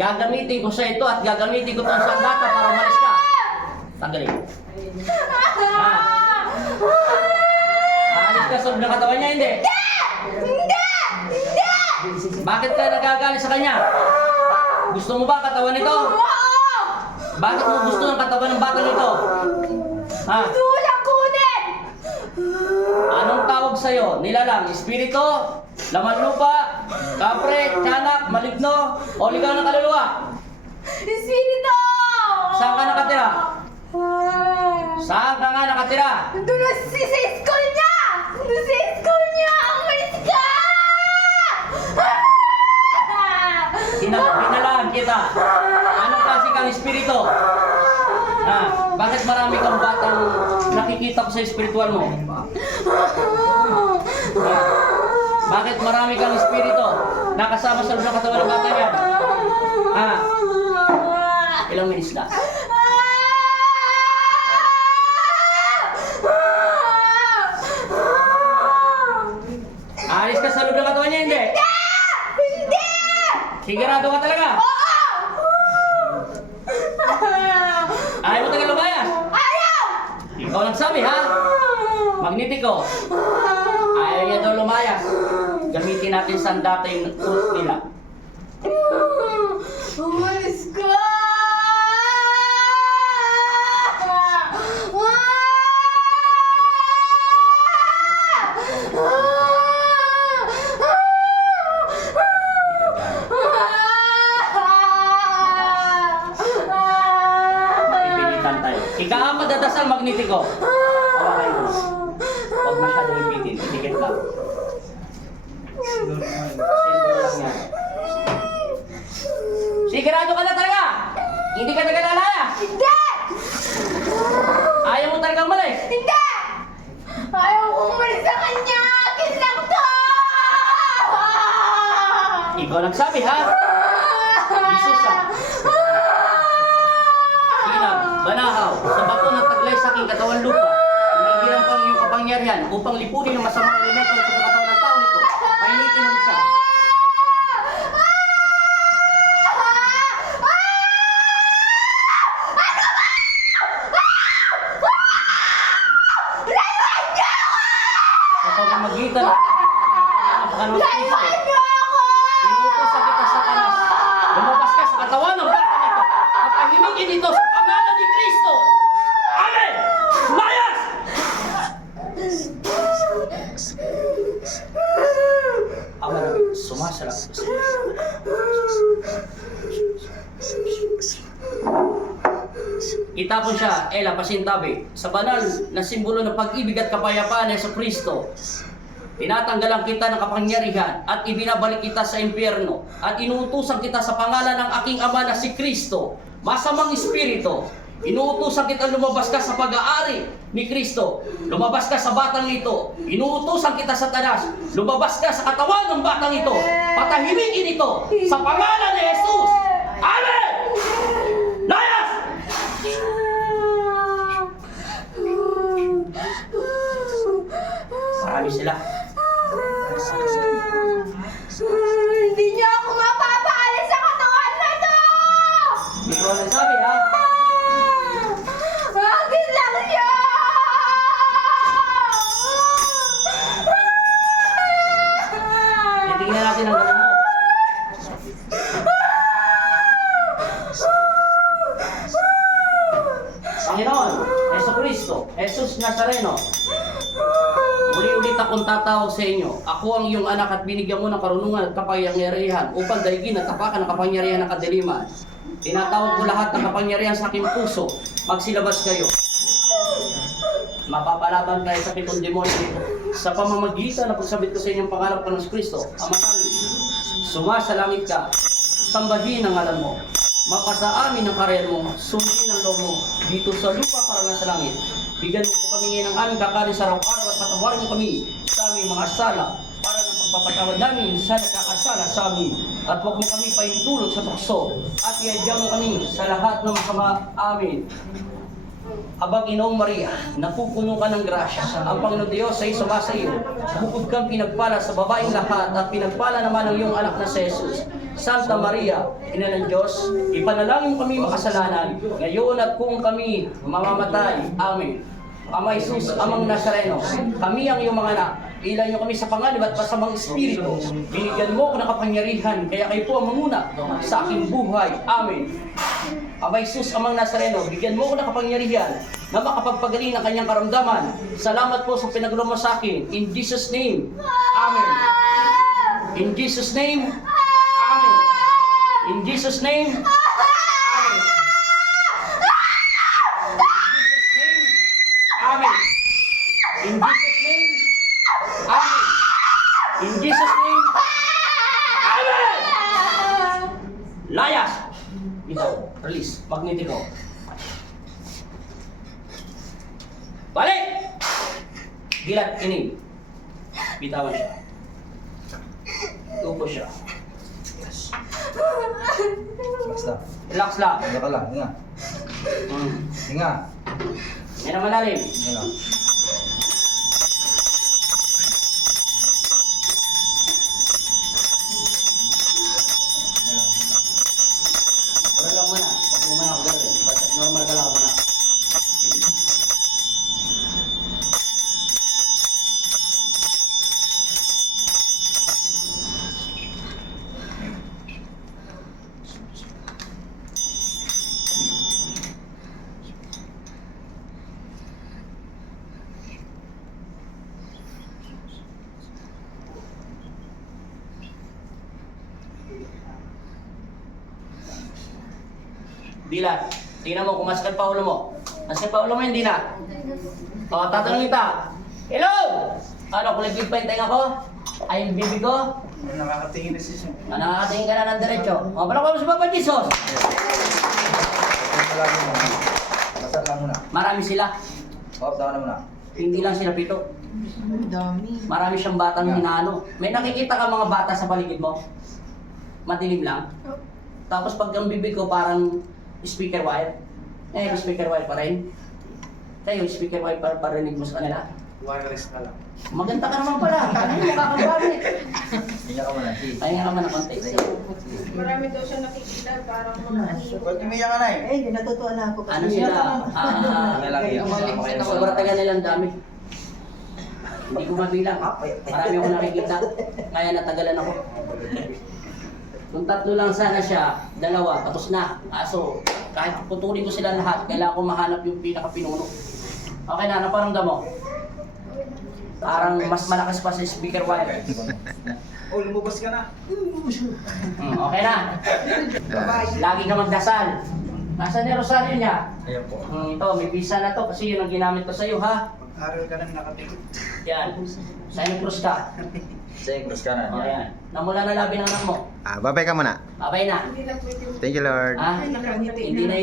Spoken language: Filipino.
Gagamitin ko sa ito at gagamitin ko itong sandata para umalis ka. Tanggalin. Aalis ka sa loob ng katawan niya, hindi? Hindi! Bakit ka nagagalit sa kanya? Gusto mo ba katawan nito? Oo! Bakit mo gusto ng katawan ng batang ito? Ha? Gusto ko siyang kunin! Anong tawag sa'yo? Nilalang, espiritu, laman lupa, kapre, tiyanak, maligno, o ligaw ng kaluluwa? Espiritu! Saan ka nakatira? Saan ka nga nakatira? Doon na sa school niya! Doon sa school niya! Umalis ka! Pinalaan kita. Anong klase kang espiritu? Ha? Bakit marami kang batang nakikita ko sa espiritual mo? Ha? Bakit marami kang espiritu nakasama sa loob ng katawan ng bata yan? Ha? Ilang minutes na? Alis ka sa loob ng katawan niya, hindi? Hindi! Sigurado ka talaga? Ayaw mo tagal lumayas? Ayaw! Ikaw nagsabi, ha? Magnetiko. Ayaw niya daw lumayas. Gamitin natin sandata yung tools nila. Umalis ka! Pipilitan tayo. Ika madadasal magnetiko. Hawakan mo. Huwag masyadong ipitin. Itikit lang. Simbolo lang yan. Sigurado ka na talaga? Hindi ka talaga lalaya? Hindi! Ayaw mo talagang malis? Hindi! Ayaw ko umalis sa kanya! Akin lang to! Ikaw nagsabi, ha? Jesus, ha? Sinag, banahaw, sa bato ng taglay sa aking katawan lupa, hinihiram ko ang iyong kapangyarihan upang lipunin ang masamang elemento ng pagkakatawan ng tao nito. Painitin ang isa. Sa pamamagitan ng pagkakatawan ng Kristo, inuutosan kita sa tanas. Lumabas ka sa katawan ng bata nito at pahimigin ito sa pangalan ni Kristo. Amen! Mayas! Ama namin, sumasalamat ko sa iyo. Itapon siya, Ela, pasintabi, sa banal na simbolo ng pag-ibig at kapayapaan ni Kristo. Tinatanggalan kita ng kapangyarihan at ibinabalik kita sa impyerno at inuutusan kita sa pangalan ng aking Ama na si Kristo, masamang espiritu. Inuutusan kita lumabas ka sa pag-aari ni Kristo. Lumabas ka sa batang ito. Inuutusan kita sa tanas. Lumabas ka sa katawan ng batang ito. Patahimikin ito sa pangalan ni Jesus. Amen! Layas! Marami sila. Hindi niyo ako mapapaalis sa katawan na to! Hindi ko nagsabi, ha? Akin lang siya! Titingnan natin ang gawin mo. Panginoon, Jesucristo, Jesus Nazareno, muli-ulit akong tatawag sa inyo. Ako ang iyong anak at binigyan mo ng karunungan at kapangyarihan upang daigin at tapakan ang kapangyarihan ng kadiliman. Tinatawag ko lahat ng kapangyarihan sa aking puso. Magsilabas kayo. Mapapalaban tayo sa pitong demonyo dito. Sa pamamagitan na pagsabit ko sa inyong pangarap ko ng Kristo, Ama namin, sumasalangit ka, sambahin ang ngalan mo, mapasa amin ang karyan mo, sundin ang loob mo, dito sa lupa para nga sa langit. Bigyan mo po kami ngayon ng aming kakanin sa araw-araw at patawarin mo kami sa aming mga sala para ng pagpapatawad namin sa nakakasala sa amin. At huwag mo kami paintulot sa tukso at iadya mo kami sa lahat ng masama amin. Abang Inoong Maria, napupuno ka ng grasya. Ang Panginoon Diyos ay sumasa iyo. Bukod kang pinagpala sa babaeng lahat at pinagpala naman ang iyong anak na si Jesus. Santa Maria, Ina ng Diyos, ipanalangin mo kami makasalanan, ngayon at kung kami mamamatay. Amen. Ama Jesus, Amang Nazareno, kami ang iyong mga anak. Ilan niyo kami sa panganib at masamang espiritu. Binigyan mo ko ng kapangyarihan, kaya kayo po ang manguna sa aking buhay. Amen. Ama Jesus, Amang Nazareno, bigyan mo ko ng kapangyarihan na makapagpagaling ng kanyang karamdaman. Salamat po sa pinagulong mo sa akin. In Jesus' name, Amen. In Jesus' name, Amen. In Jesus' name, Amen. Amen. In Jesus' name, Amen. In Jesus' name, Amen. Layas! Ito, release. Magnetiko. Balik! Gilat, ining. Bitawan siya. Tupo siya. Basta. Relax lang. Hinga ka lang. Hinga. Hinga. Yan ang malalim. Hinga lang. Hinga lang. Hinga. Wala lang muna. Pag umana ako gano'n. Basta normal ka lang muna. Dilat, tingnan mo kung masakit pa ulo mo. Masakit pa ulo mo hindi na. O, tatanungin kita. Hello! Ano, kulay big pa yung tenga ko? Ay, yung bibig ko? Nakakatingin na siya. Nakakatingin ka na ng diretso. O, palakpakan mo sa Papa Jesus! Basta lang muna. Basta lang muna. Marami sila. Basta ka na muna. Hindi lang sila pito. Marami siyang batang hinano. May nakikita ka mga bata sa paligid mo? Madilim lang. Tapos pag ang bibig ko parang speaker wire. Eh, speaker wire pa rin. Kayo, speaker wire pa parinig mo sa kanila. Wireless na lang. Maganda ka naman pala. Ano yung makakabalik? Hinga ka muna. Sige. Pahinga ka man ng konti. Marami daw siya nakikita, parang mga anino. Ba't umiyak ka na eh? Eh, natutuwa na ako. Ano sila? Hinga lang. Hinga. Sobrang taga nilang dami. Hindi ko mabilang. Marami akong nakikita. Kaya natagalan ako. Kung tatlo lang sana siya, dalawa, tapos na. Aso, kahit putulin ko sila lahat, kailangan ko mahanap yung pinaka-pinuno. Okay na, naparamdam mo? Parang mas malakas pa sa speaker wire. Oh, lumabas ka na. Okay na. Lagi ka magdasal. Nasaan yung rosaryo niya? Ayan po. Ito, may visa na to kasi yun ang ginamit ko sa'yo, ha? Aral ka nang nakatingin. Yan. Sa'yo cross ka. Sige, cross ka na. Ayan. Namula na labi ng anak mo. Babay ka muna. Babay na. Hindi na pwede. Thank you, Lord. Ha? Nakangiti Hindi na